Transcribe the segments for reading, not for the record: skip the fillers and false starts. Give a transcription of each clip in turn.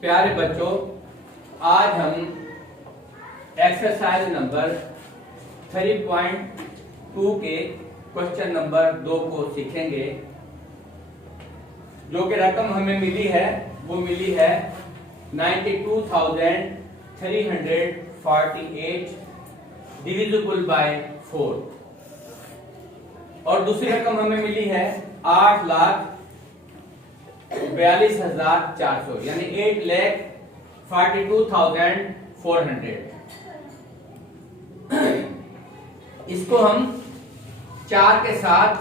प्यारे बच्चों, आज हम एक्सरसाइज नंबर 3.2 के क्वेश्चन नंबर 2 को सीखेंगे। जो कि रकम हमें मिली है वो मिली है 92,348 डिविजिबल बाय 4 और दूसरी रकम हमें मिली है 8,42,400 यानी 8,42,400। इसको हम 4 के साथ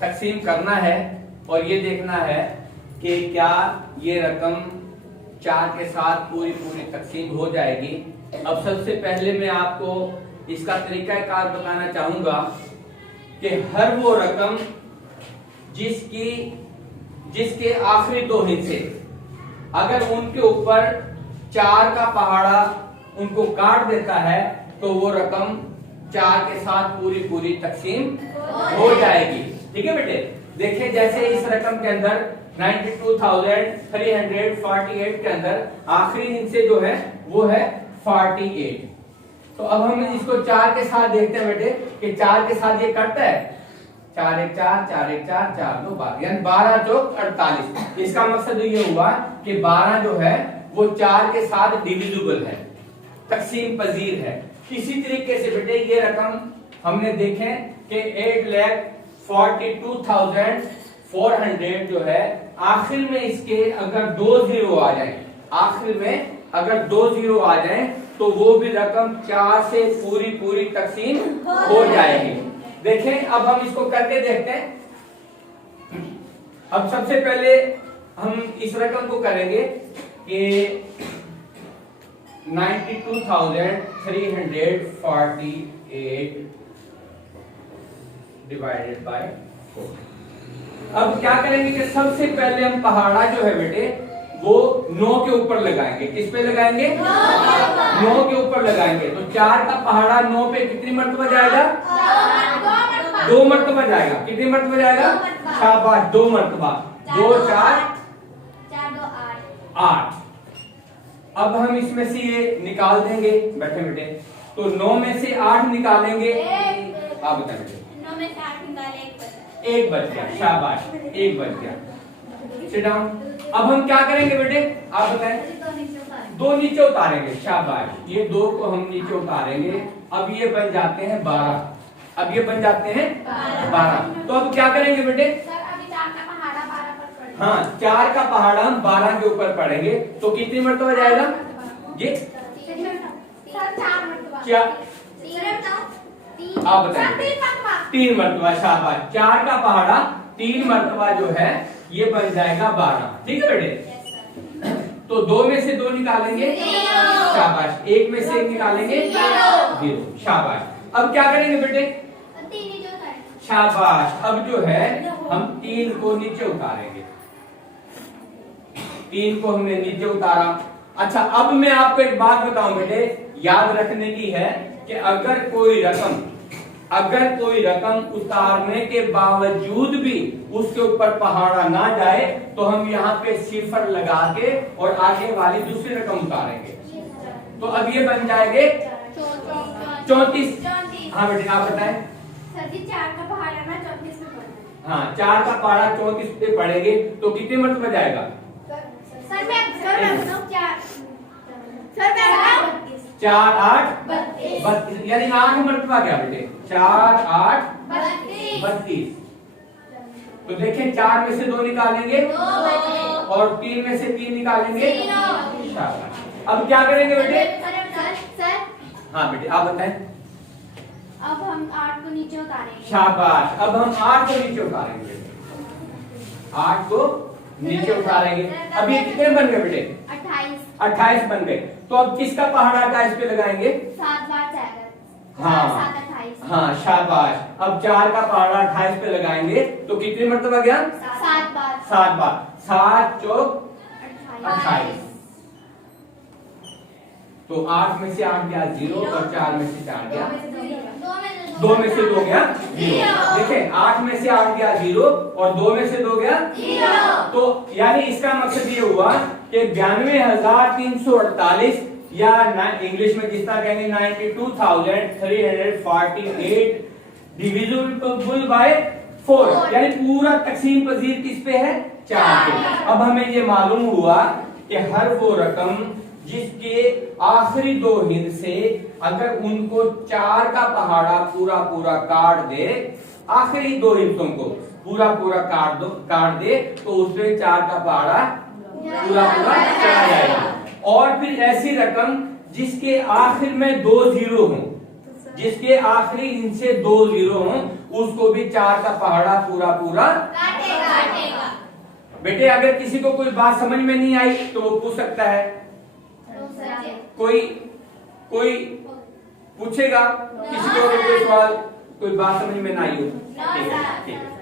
तकसीम करना है और ये देखना है कि क्या ये रकम 4 के साथ पूरी तकसीम हो जाएगी। अब सबसे पहले मैं आपको इसका तरीकाकार बताना चाहूंगा कि हर वो रकम जिसके आखिरी 2 हिस्से अगर उनके ऊपर 4 का पहाड़ा उनको काट देता है तो वो रकम 4 के साथ पूरी तकसीम हो जाएगी। ठीक है बेटे, देखिए जैसे इस रकम के अंदर 92,348 के अंदर आखिरी हिस्से जो है वो है 48। तो अब हम इसको 4 के साथ देखते हैं बेटे कि 4 के साथ ये कटता है 4 1 4 4 1 4 4 2 12 यानी 12 चौक 48। इसका मकसद ये हुआ कि 12 जो है वो 4 के साथ डिविजिबल है, तकसीम पजीर है। इसी तरीके से बेटे ये रकम हमने देखे कि 8,42,400 जो है आखिर में इसके अगर 2 जीरो आ जाए, आखिर में अगर 2 जीरो आ जाए तो वो भी रकम 4 से पूरी तकसीम हो जाएगी। देखें अब हम इसको करके देखते हैं। अब सबसे पहले हम इस रकम को करेंगे कि 92,348 डिवाइडेड बाय 4। अब क्या करेंगे कि सबसे पहले हम पहाड़ा जो है बेटे वो 9 के ऊपर लगाएंगे। किस पे लगाएंगे? 9 के ऊपर लगाएंगे। तो 4 का पहाड़ा 9 पे कितनी मरतबा जाएगा? 2 मरतबा जाएगा। कितनी मरतबा जाएगा? शाबाश, 2 मरतबा। 2 4 8। अब हम इसमें से ये निकाल देंगे बैठे बेटे। तो 9 में से 8 निकालेंगे। आप बताएं बेटे। 9 में से 8 निकाले 1 बच गया। शाबाश, 1 बच गया। Sit down. अब हम क्या करेंगे बेटे आप बताएं? 2 नीचे उतारेंगे। शाबाश, ये 2 को हम नीचे उतारेंगे। अब ये बन जाते हैं 12। अब ये बन जाते हैं 12। तो अब क्या करेंगे बेटे? सर अभी 4 का पहाड़ा 12 पर पड़ेगा। हाँ, 4 का पहाड़ा हम 12 के ऊपर पढ़ेंगे तो कितनी मरतबा जाएगा ये? सर 4 मरतबा। क्या आप बताएं? 3 मरतबा। मरतबा। शाबाश, 4 का पहाड़ा 3 मरतबा जो है ये बन जाएगा 12। ठीक है बेटे? तो 2 में से 2 निकालेंगे। शाबाश, 1 में से 1 निकालेंगे 0। शाबाश। अब क्या करेंगे बेटे? शाबाश, अब जो है हम 3 को नीचे उतारेंगे। 3 को हमने नीचे उतारा। अच्छा, अब मैं आपको एक बात बताऊं बेटे, याद रखने की है कि अगर कोई रकम उतारने के बावजूद भी उसके ऊपर पहाड़ा ना जाए तो हम यहाँ पे सिफर लगा के और आगे वाली दूसरी रकम उतारेंगे। तो अब ये बन जाएंगे 34। हाँ बेटे आप बताएं। सर जी 4 का पहाड़ा ना 34 में पड़ता है। हाँ, 4 का पहाड़ा 34 पे पड़ेंगे तो कितने मरतबा जाएगा? सर मैं बताऊं 4 4 8 32 यानी 8 मरतबा क्या बेटे? 4 8 32। तो देखें 4 में से 2 निकालेंगे और 3 में से 3 निकालेंगे। शाबाश। अब क्या करेंगे बेटे? सर हाँ बेटे आप बताएं। अब हम 8 को नीचे उतारेंगे। शाबाश, अब हम 8 को नीचे उतारेंगे। 8 को नीचे उतारेंगे। अब ये कितने बन गए बेटे? 28 बन गए। तो अब किसका पहाड़ा 28 पे लगाएंगे? 7 बार जाएगा। हाँ 7 28। हाँ शाबाश। अब 4 का पहाड़ा 28 पे लगाएंगे तो कितनी मरतबा गया? 7 बार। 7 बार। 7 चौक 28। तो 8 में से 8 गया 0 और 4 में से 4 गया 2 में से 2 गया 0। देखिए 8 में से 8 गया 0 और 2 में से 2 गया 0। तो यानी इसका मकसद ये हुआ कि 92,348 या इंग्लिश में जितना कहेंगे 92,348 डिविजिबल बाय 4, यानी पूरा तकसीम पजीर किस पे है? 4 पे। अब हमें ये मालूम हुआ कि हर वो रकम जिसके आखिरी दो हिस्से अगर उनको 4 का पहाड़ा पूरा पूरा काट दे, आखिरी दो हिस्सों को पूरा पूरा काट दे तो उसमें 4 का पहाड़ा पूरा पूरा चला जाएगा। और फिर ऐसी रकम जिसके आखिर में 2 जीरो हों, जिसके आखिरी हिस्से 2 जीरो हों, उसको भी 4 का पहाड़ा पूरा पूरा काटेगा। बेटे अगर किसी को कोई बात समझ में नहीं आई तो वो पूछ सकता है। कोई पूछेगा किसी को अगर कोई सवाल, कोई बात समझ में ना आई हो? ठीक है, ठीक है।